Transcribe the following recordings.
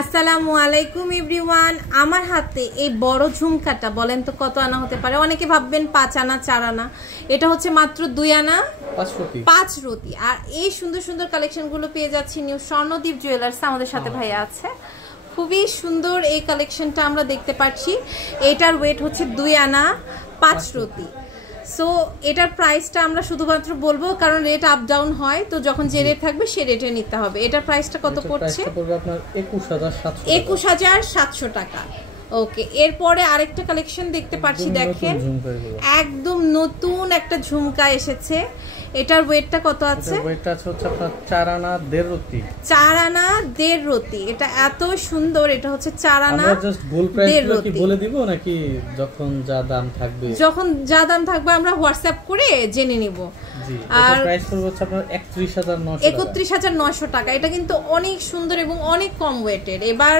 আসসালামু আলাইকুম এভরিওয়ান। আমার হাতে এই বড় ঝুমকাটা বলেন তো কত আনা হতে পারে? অনেকে ভাববেন 5 আনা 4 আনা, এটা হচ্ছে মাত্র 2 আনা 5 রতি। আর এই সুন্দর সুন্দর কালেকশনগুলো পেয়ে যাচ্ছি নিউ স্বর্ণদ্বীপ জুয়েলার্স। আমাদের সাথে ভাইয়া আছে, খুবই সুন্দর এই কালেকশনটা আমরা দেখতে পাচ্ছি। এটার ওয়েট হচ্ছে 2 আনা 5 রতি। সো এটার প্রাইসটা আমরা শুধুমাত্র বলবো কারণ রেট আপ ডাউন হয়, তো যখন যে রেট থাকবে সে রেটে নিতে হবে। এটার প্রাইসটা কত পড়ছে? আপনার 21700 টাকা। ওকে, এরপরে আরেকটা কালেকশন দেখতে পাচ্ছি, দেখেন একদম নতুন একটা ঝুমকা এসেছে। এটার ওয়েটটা কত আছে? ওয়েটটা আছে হচ্ছে আপনার 4 আনা 1.5 রতি। 4 আনা 1.5 রতি। এটা এত সুন্দর, এটা হচ্ছে 4 আনা। আমরা জাস্ট গোল প্রাইসটা কি বলে দিব নাকি যখন যা দাম থাকবে? যখন যা দাম থাকবে আমরা হোয়াটসঅ্যাপ করে জেনে নিব। জি, এটা প্রাইস পড়বে হচ্ছে আপনার 31900 টাকা। এটা কিন্তু অনেক সুন্দর এবং অনেক কম ওয়েটের। এবার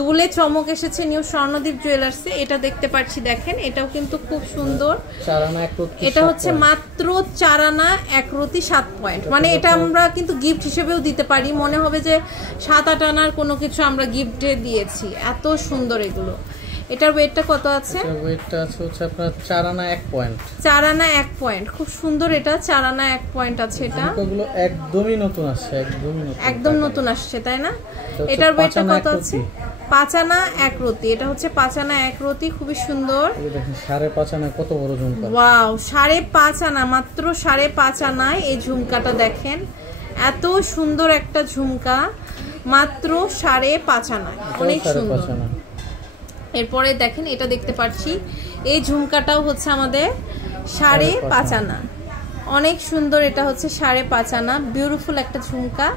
দুলে চমক এসেছে নিউ স্বর্ণদ্বীপ জুয়েলার্সে। এটা দেখতে পাচ্ছি, দেখেন এটাও কিন্তু খুব সুন্দর। 4 আনা 1 রতি। এটা হচ্ছে মাত্র 4 আনা 1 রতি 7 পয়েন্ট। মানে এটা আমরা কিন্তু গিফট হিসেবেও দিতে পারি, মনে হবে যে 7-8 আনার কোনো কিছু আমরা গিফটে দিয়েছি। এত সুন্দর এগুলো। এটার ওয়েটটা কত আছে? ওয়েটটা আছে হচ্ছে আপনার 4 আনা 1 পয়েন্ট। 4 আনা 1 পয়েন্ট, খুব সুন্দর। এটা 4 আনা 1 পয়েন্ট আছে। এটা এগুলো একদমই নতুন আসছে, একদম নতুন আসছে, তাই না? এটার ওয়েটটা কত আছে? 5 আনা 1 রতি। এটা হচ্ছে 5 আনা 1 রতি, খুবই সুন্দর। দেখেন 5.5 আনা কত বড় ঝুমকা। ওয়াও, 5.5 আনা, মাত্র 5.5 আনায় এই ঝুমকাটা দেখেন। এত সুন্দর একটা ঝুমকা, মাত্র 5.5 আনায়, অনেক সুন্দর। এরপরে দেখেন এটা দেখতে পাচ্ছি, এই ঝুমকাটাও হচ্ছে আমাদের 5.5 আনা, অনেক সুন্দর। এটা হচ্ছে 5.5 আনা, বিউটিফুল একটা ঝুমকা,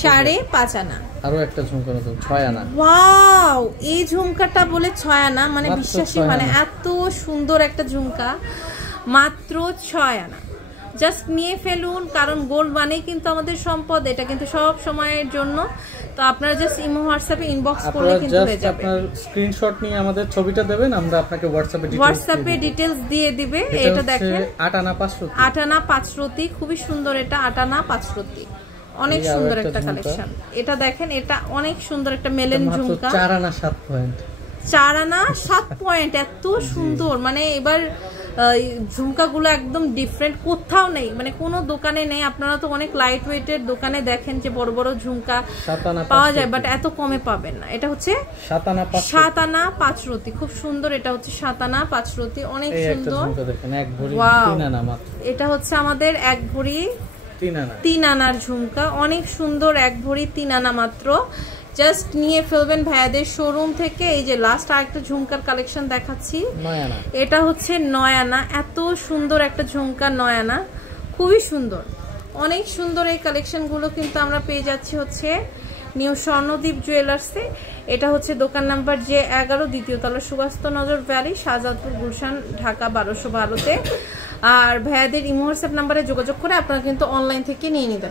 5.5 আনা। আরো একটা ঝুমকা নতুন 6 আনা। ওয়াও, এই ঝুমকাটা বলে 6 আনা, মানে বিশ্বাসই মানে এত সুন্দর একটা ঝুমকা, মাত্র 6 আনা। জাস্ট নিয়ে ফেলুন, কারণ গোল্ড মানেই কিন্তু আমাদের সম্পদ। এটা কিন্তু সব সময়ের জন্য। তো আপনারা জাস্ট ইমো হোয়াটসঅ্যাপে ইনবক্স করলে কিন্তু হয়ে যাবে। আপনার স্ক্রিনশট নিয়ে আমাদের ছবিটা দেবেন, আমরা আপনাকে হোয়াটসঅ্যাপে ডিটেইলস দিয়ে দিবে। এটা দেখেন 8 আনা 5 রতি। 8 আনা 5 রতি, খুবই সুন্দর। এটা 8 আনা 5 রতি, অনেক সুন্দর একটা কালেকশন। এটা দেখেন, এটা অনেক সুন্দর একটা মেলেন ঝুমকা। 4 আনা 7 পয়েন্ট। 4 আনা 7 পয়েন্ট, এত সুন্দর। মানে এবার ঝুমকাগুলো একদম ডিফারেন্ট, কোথাও নেই, মানে কোনো দোকানে নেই। আপনারা তো অনেক লাইট ওয়েটের দোকানে দেখেন যে বড় বড় ঝুমকা পাওয়া যায়, বাট এত কমে পাবেন না। এটা হচ্ছে 7 আনা 5 রতি, খুব সুন্দর। এটা হচ্ছে 7 আনা 5 রতি, অনেক সুন্দর। এটা হচ্ছে আমাদের 1 ভরি 3 আনার ঝুমকা, অনেক সুন্দর। 1 ভরি 3 আনা মাত্র। জাস্ট নিয়ে ফেলবেন ভাইয়াদের শোরুম থেকে। এই যে লাস্ট আরেকটা ঝুমকার কালেকশন দেখাচ্ছি, এটা হচ্ছে 9 আনা। এত সুন্দর একটা ঝুমকা, 9 আনা, খুবই সুন্দর, অনেক সুন্দর। এই কালেকশনগুলো কিন্তু আমরা পেয়ে যাচ্ছি হচ্ছে নিউ স্বর্ণদ্বীপ জুয়েলার্সে। এটা হচ্ছে দোকান নাম্বার J11, দ্বিতীয় তলা, সুভাষনগর ভ্যালি, শাহজাদপুর, গুলশান, ঢাকা 1212-তে। আর ভাইয়াদের ইমো হোয়াটসঅ্যাপ নাম্বারে যোগাযোগ করে আপনারা কিন্তু অনলাইন থেকে নিয়ে নিতে